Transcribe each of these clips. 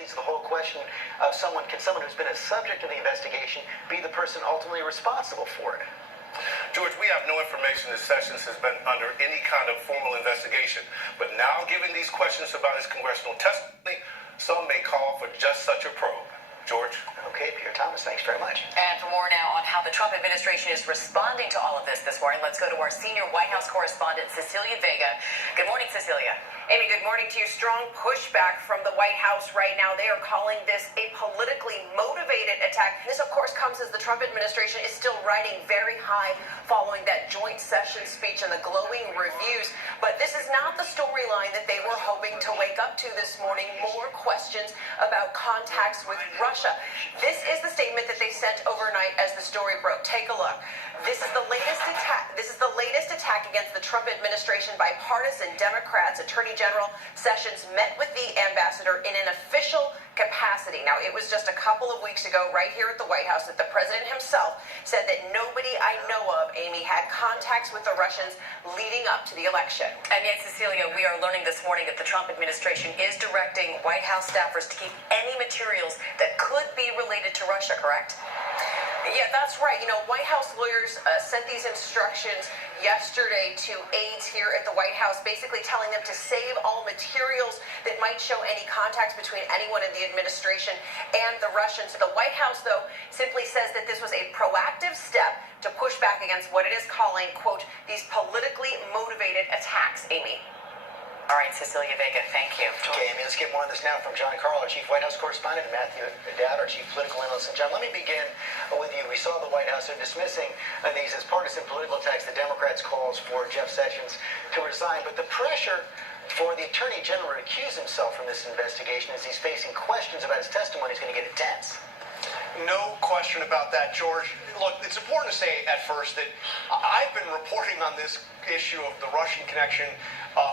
leads to the whole question of can someone who's been a subject of the investigation be the person ultimately responsible for it? George, we have no information that Sessions has been under any kind of formal investigation. But now, given these questions about his congressional testimony, some may call for just such a probe. George? Okay, Pierre Thomas, thanks very much. And for more now on how the Trump administration is responding to all of this morning, let's go to our senior White House correspondent, Cecilia Vega. Good morning, Cecilia. Amy, good morning to you. Strong pushback from the White House right now. They are calling this a politically motivated attack. This, of course, comes as the Trump administration is still riding very high following that joint session speech and the glowing reviews. But this is not the storyline that they were hoping to wake up to this morning. More questions about contacts with Russia. This is the statement that they sent overnight as the story broke. Take a look. This is the latest attack against the Trump administration by partisan Democrats. Attorney General Sessions met with the ambassador in an official capacity. Now, it was just a couple of weeks ago right here at the White House that the president himself said that nobody I know of, Amy, had contacts with the Russians leading up to the election. And yet, Cecilia, we are learning this morning that the Trump administration is directing White House staffers to keep any materials that could be related to Russia, correct? Yeah, that's right. White House lawyers sent these instructions yesterday to aides here at the White House, basically telling them to save all materials that might show any contacts between anyone in the administration and the Russians. The White House, though, simply says that this was a proactive step to push back against what it is calling, quote, these politically motivated attacks. Amy. All right, Cecilia Vega, thank you. Okay, Amy, let's get more on this now from John Carl, our chief White House correspondent, and Matthew Dowd, our chief political analyst. And John, let me begin with you. We saw the White House dismissing these as partisan political attacks. The Democrats' calls for Jeff Sessions to resign, but the pressure for the Attorney General to recuse himself from this investigation as he's facing questions about his testimony is going to get intense. No question about that, George. Look, it's important to say at first that I've been reporting on this issue of the Russian connection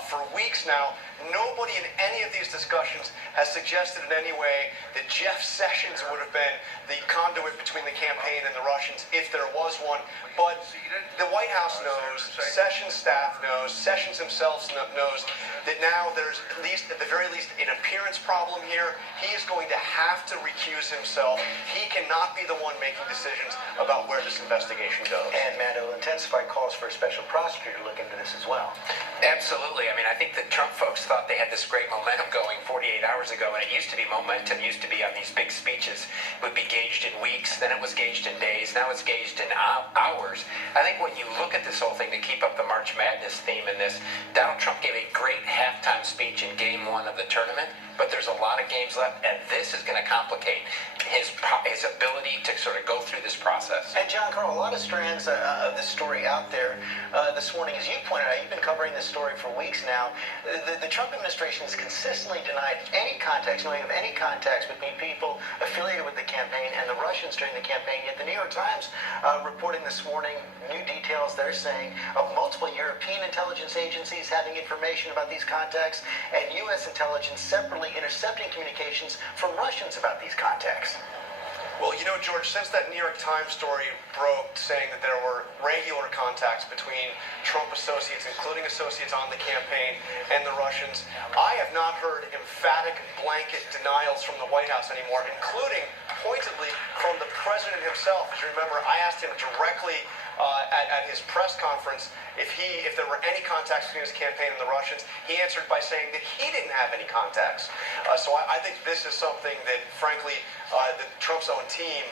for weeks now. Nobody in any of these discussions has suggested in any way that Jeff Sessions would have been the conduit between the campaign and the Russians if there was one. But the White House knows, Sessions' staff knows, Sessions himself knows that now there's at the very least an appearance problem here. He is going to have to recuse himself. He cannot be the one making decisions about where this investigation goes. And Matt, it'll intensify calls for a special prosecutor to look into this as well. Absolutely. I mean, I think the Trump folks thought they had this great momentum going 48 hours ago, and it used to be momentum used to be on these big speeches. It would be gauged in weeks, then it was gauged in days, now it's gauged in hours. I think when you look at this whole thing to keep up the March Madness theme in this, Donald Trump gave a great halftime speech in game one of the tournament, but there's a lot of games left, and this is going to complicate his ability to sort of go through this process. And John Carl, a lot of strands of this story out there this morning. As you pointed out, you've been covering this story for weeks now. The Trump administration has consistently denied any contacts, knowing of any contacts between people affiliated with the campaign and the Russians during the campaign. Yet the New York Times reporting this morning new details. They're saying of multiple European intelligence agencies having information about these contacts, and U.S. intelligence separately intercepting communications from Russians about these contacts. Well, George, since that New York Times story broke saying that there were regular contacts between Trump associates, including associates on the campaign, and the Russians, I have not heard emphatic blanket denials from the White House anymore, including pointedly from the president himself. As you remember, I asked him directly at his press conference if there were any contacts between his campaign and the Russians. He answered by saying that he didn't have any contacts. So I think this is something that, frankly, Trump's own team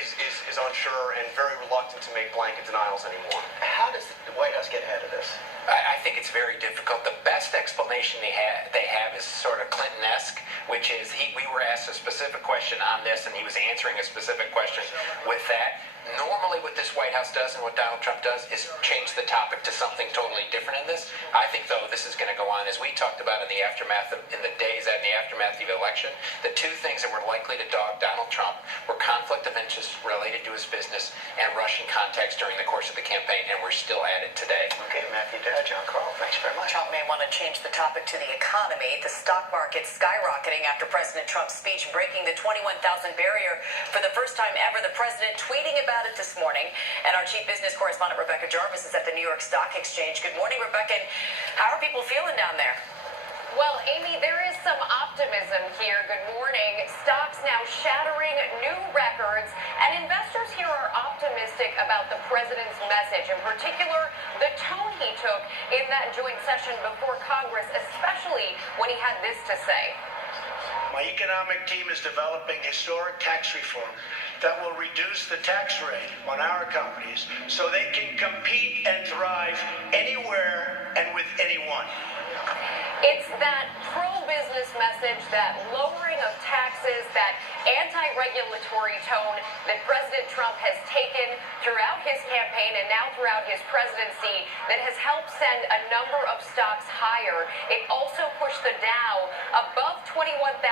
is unsure and very reluctant to make blanket denials anymore. How does the White House get ahead of this? I think it's very difficult. The best explanation they have is sort of Clinton-esque, which is we were asked a specific question on this, and he was answering a specific question with that. Normally what this White House does and what Donald Trump does is change the topic to something totally different in this. I think, though, this is going to go on, as we talked about in the aftermath of the aftermath of the election, the two things that were likely to dog Donald Trump were conflict of interest related to his business and Russian contacts during the course of the campaign, and we're still at it today. Okay, Matthew Dowd, John Carl, thanks very much. Trump may want to change the topic to the economy. The stock market skyrocketing after President Trump's speech breaking the 21,000 barrier for the first time ever. The president tweeting about it this morning. And our chief business correspondent, Rebecca Jarvis, is at the New York Stock Exchange. Good morning, Rebecca. How are people feeling down there? Well, Amy, there is some optimism here. Good morning. president's message, in particular, the tone he took in that joint session before Congress, especially when he had this to say. My economic team is developing historic tax reform that will reduce the tax rate on our companies so they can compete and thrive anywhere and with anyone. It's that pro-business message, that lowering of taxes, that anti-regulatory tone that President Trump has taken throughout his campaign and now throughout his presidency that has helped send a number of stocks higher. It also pushed the Dow above 21,000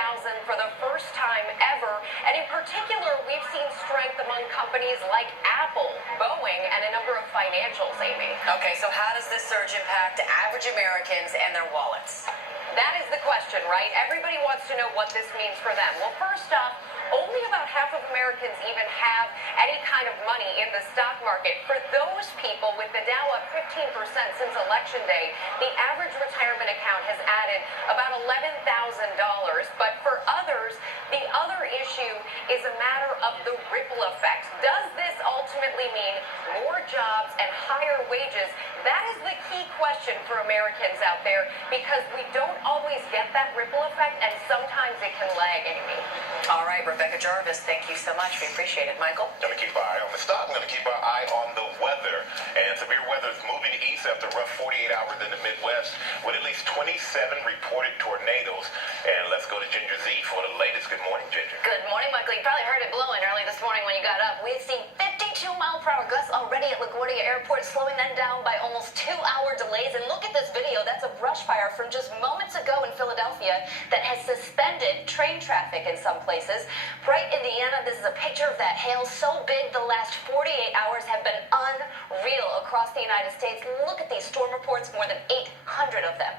for the first time ever. And in particular, we've seen strength among companies like Apple, Boeing, and a number of financials, Amy. Okay, so how does this surge impact average Americans and their wallets? That is the question, right? Everybody wants to know what this means for them. Well, first off, only about half of Americans even have any kind of money in the stock market. For those people, with the Dow up 15% since Election Day, the average retirement account has added about $11,000. But for others, the other issue is a matter of the ripple effect. Does this ultimately mean more jobs and higher wages? That is the key question for Americans out there, because we don't always get that ripple effect, and sometimes it can lag, Amy. All right, Rebecca Jarvis, thank you so much. We appreciate it. Michael? Going to keep our eye on the stock. I'm going to keep our eye on the weather. And severe weather is moving east after a rough 48 hours in the Midwest with at least 27 reported tornadoes. And let's go to Ginger Z for the latest. Good morning, Ginger. Good morning, Michael. You probably heard it blowing early this morning when you got up. We had seen 52-mile-per-hour gusts already at LaGuardia Airport, slowing them down by almost 2-hour delays. And look at this video. That's a brush fire from just moments ago in Philadelphia that has suspended train traffic in some places. Bright, Indiana, this is a picture of that hail so big the last 48 hours have been unreal across the United States. Look at these storm reports, more than 800 of them.